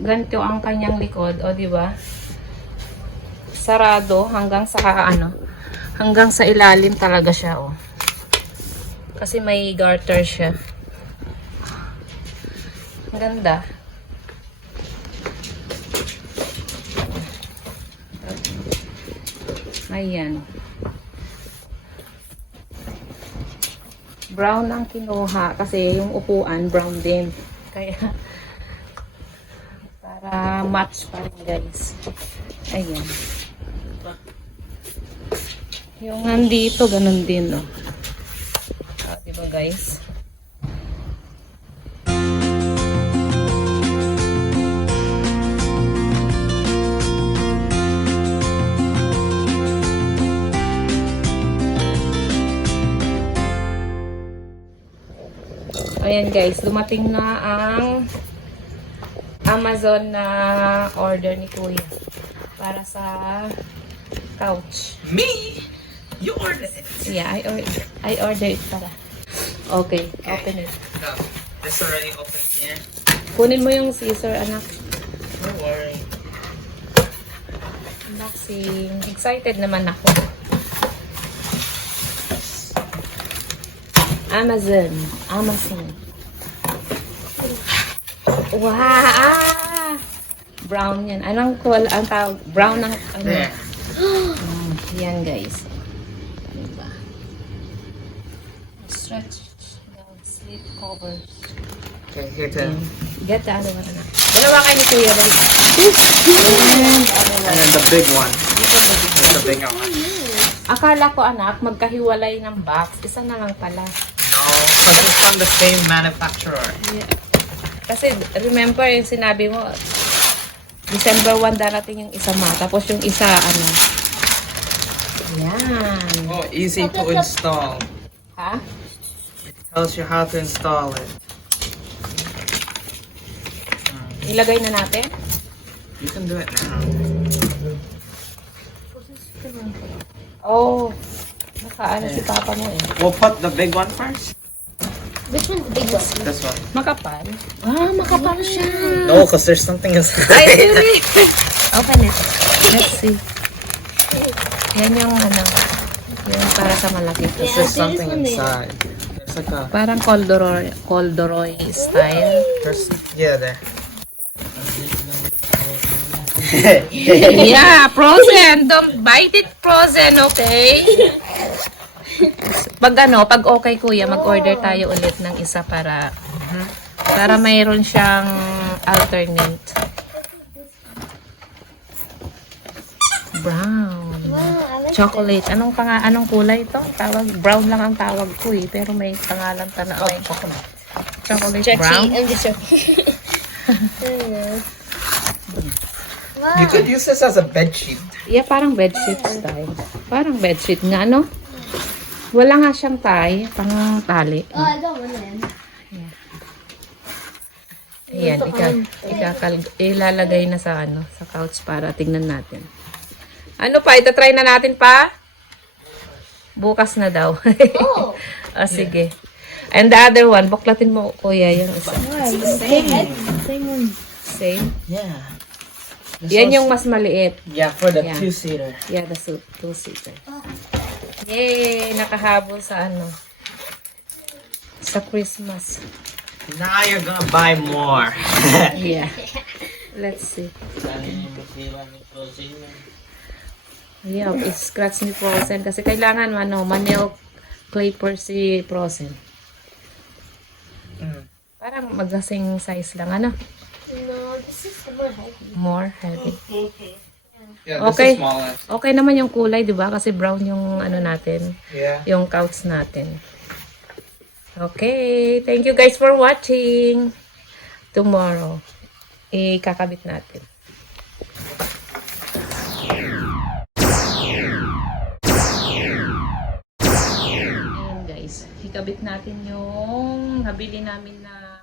ganito ang kanyang likod, o di ba? Sarado hanggang sa hanggang sa ilalim talaga siya, oh. Kasi may garter siya. Ang ganda. Ayan. Brown ang kinuha kasi yung upuan brown din. Kaya para match pa rin, guys. Ayan. Yung nandito ganun din, no. Diba, guys? Ayan, guys, dumating na ang Amazon na order ni Kuya para sa couch. Me? You ordered it? Yeah, I ordered it pala. Okay, open it. No, this already open here. Kunin mo yung scissor, anak. Don't worry. Unboxing. Excited naman ako. Amazon. Wow! Ah! Brown yan. Anong ang tawag? Brown ang ano? There. Yan, guys. Diba? Stretch down sleep covers. Okay, here to. Get the other one, anak. Dalawa kayo ni Kuya, guys. And then the big one. The big one. Akala ko, anak, magkahiwalay ng box. Isa na lang pala. No, because it's from the same manufacturer. Yeah. Kasi, remember yung sinabi mo, December 1 darating yung isa ma. Tapos yung isa, ano. Yan. Oh, easy to install. Ha? It tells you how to install it. Ilagay na natin? You can do it now. Oh. Nakaano si papa mo eh. We'll put the big one first. Which one's the big one? This one. Makapal. Ah, makapal siya. No, because there's something inside. Ay, really? Open it. Let's see. Yan yung ano. Yung para sa malaki. There's Yeah, something this one inside. There's like a. Parang corduroy style. There's, yeah, there. Yeah, frozen. Don't bite it frozen, okay? Pag okay kuya, mag-order tayo ulit ng isa para mayroon siyang alternate. Brown. Wow, I like Chocolate. Anong kulay ito? Tawag, brown lang ang tawag ko eh, pero may pangalan pa na chocolate brown. I'm just joking. Wow. You could use this as a bed sheet. Yeah, parang bedsheet style. Parang bedsheet nga, no? Wala nga siyang tie, pang tali. Oh, I got one then. Ayan, ilalagay na sa sa couch para tingnan natin. Ano pa? Ito-try na natin pa? Bukas na daw. Oh. Oh, sige. And the other one, buklatin mo, kuya, yung isa. Same one. Same. Yeah. Yan yung mas maliit. Yeah, for the Yeah. two-seater. Yeah, the two-seater. Yay! Nakahabol sa sa Christmas. Now you're gonna buy more. Yeah. Let's see. Yeah, scratch ni Frozen. Kasi kailangan manual clipper si Frozen. Parang magkasing size lang, No, this is more heavy. More heavy. Yeah, Okay. is smaller. Okay naman yung kulay, di ba? Kasi brown yung natin. Yeah. Yung couch natin. Okay. Thank you guys for watching. Tomorrow, ikakabit natin. Ayan guys. Ikabit natin yung nabili namin na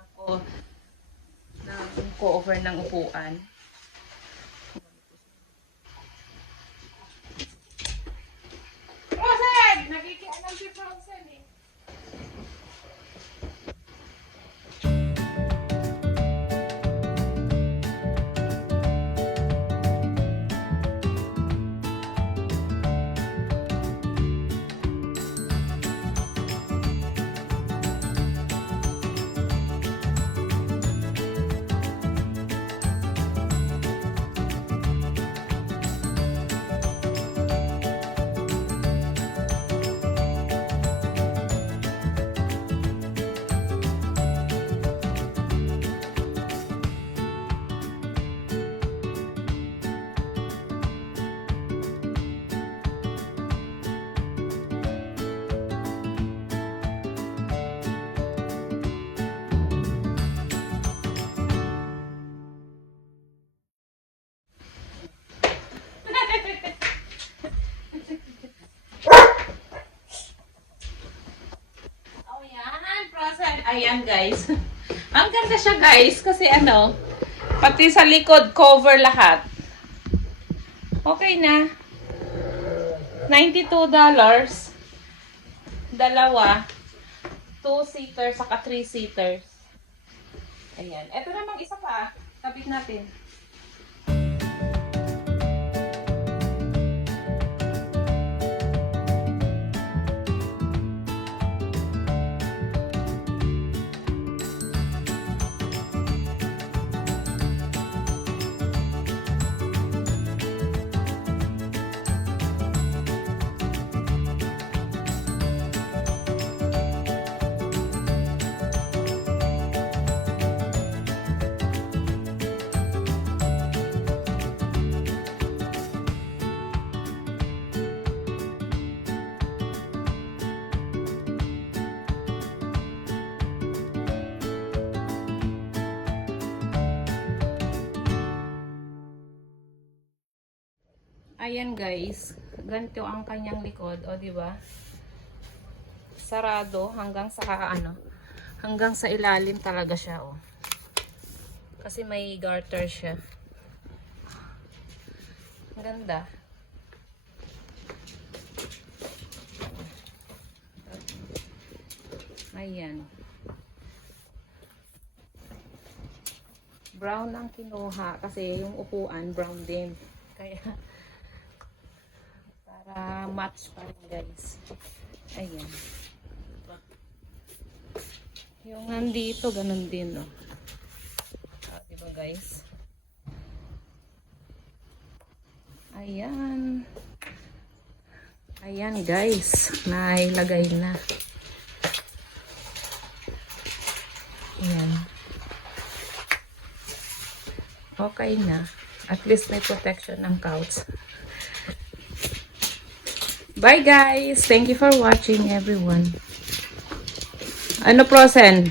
cover ng upuan. Frozen! Nagikialam si Frozen eh. Ayan guys. Ang ganda siya guys kasi ano, pati sa likod cover lahat. Okay na. $92. Dalawa. 2-seater saka 3-seaters. Ayan. Ito namang isa pa. Kabit natin. Ayan guys, ganito ang kanyang likod, o di ba? Sarado hanggang sa ano, hanggang sa ilalim talaga siya, o. Kasi may garter siya. Ang ganda. Ayan. Brown ang kinuha kasi yung upuan brown din. Kaya para match pa rin guys. Ayan. Yung nandito, ganun din, no? Diba guys? Ayan. Ayan guys. Nailagay na. Ayan. Okay na. At least may protection ng couch. Bye guys! Thank you for watching everyone. Ano Prosen?